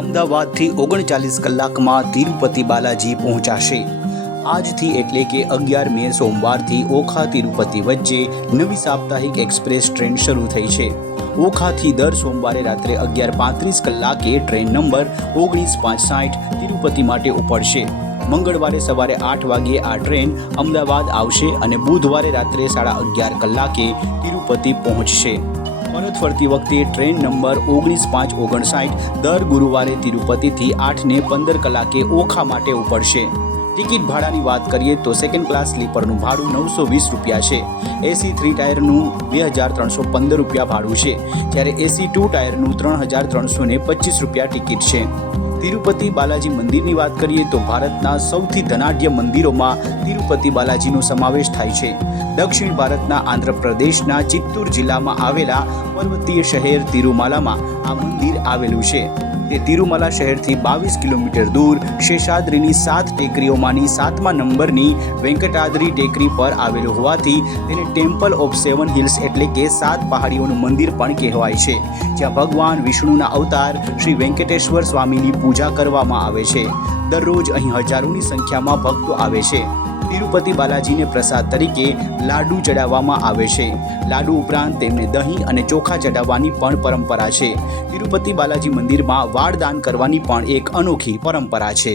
અમદાવાદથી 39 કલાકમાં તિરુપતિ બાલાજી પહોંચાશે। આજથી એટલે કે 11 મે સોમવારથી ઓખા તિરુપતિ વચ્ચે નવી સાપ્તાહિક એક્સપ્રેસ ટ્રેન શરૂ થઈ છે। ઓખાથી દર સોમવારે રાત્રે 11:35 કલાકે ટ્રેન નંબર 19:65 તિરુપતિ માટે ઉપડશે। મંગળવારે સવારે 8 વાગ્યે આ ટ્રેન અમદાવાદ આવશે અને બુધવારે રાત્રે 11:30 કલાકે તિરુપતિ પહોંચશે। પરત ફરતી વખતે ટ્રેન નંબર 19:59 દર ગુરુવારે તિરુપતિથી 8:15 કલાકે ઓખા માટે ઉપડશે। ટિકિટ ભાડાની વાત કરીએ તો સેકન્ડ ક્લાસ સ્લીપરનું ભાડું 920 રૂપિયા છે। એસી 3 ટાયરનું 2315 રૂપિયા ભાડું છે, જ્યારે એસી 2 ટાયરનું 3325 રૂપિયા ટિકિટ છે। તિરુપતિ બાલાજી મંદિરની વાત કરીએ તો ભારતના સૌથી ધનાઢ્ય મંદિરોમાં તિરુપતિ બાલાજીનો સમાવેશ થાય છે। દક્ષિણ ભારતના આંધ્રપ્રદેશના ચિત્તૂર જિલ્લામાં આવેલા પર્વતીય શહેર તિરુમાલામાં આ મંદિર આવેલું છે। તે તિરુમલા શહેરથી 22 કિલોમીટર દૂર શેષાદ્રીની 7 ટેકરીઓમાંની 7મા નંબરની વેંકટાદ્રી ટેકરી પર આવેલું હોવાથી તેને ટેમ્પલ ઓફ 7 હિલ્સ એટલે કે 7 પહાડીઓનું મંદિર પણ કહેવાય છે, જ્યાં ભગવાન વિષ્ણુના અવતાર શ્રી વેંકટેશ્વર સ્વામીની પૂજા કરવામાં આવે છે। દરરોજ અહીં હજારોની સંખ્યામાં ભક્તો આવે છે। તિરુપતિ બાલાજીને પ્રસાદ તરીકે લાડુ ચડાવવામાં આવે છે। લાડુ ઉપરાંત તેમને દહીં અને ચોખા ચડાવવાની પણ પરંપરા છે। તિરુપતિ બાલાજી મંદિરમાં વાળ દાન કરવાની પણ એક અનોખી પરંપરા છે।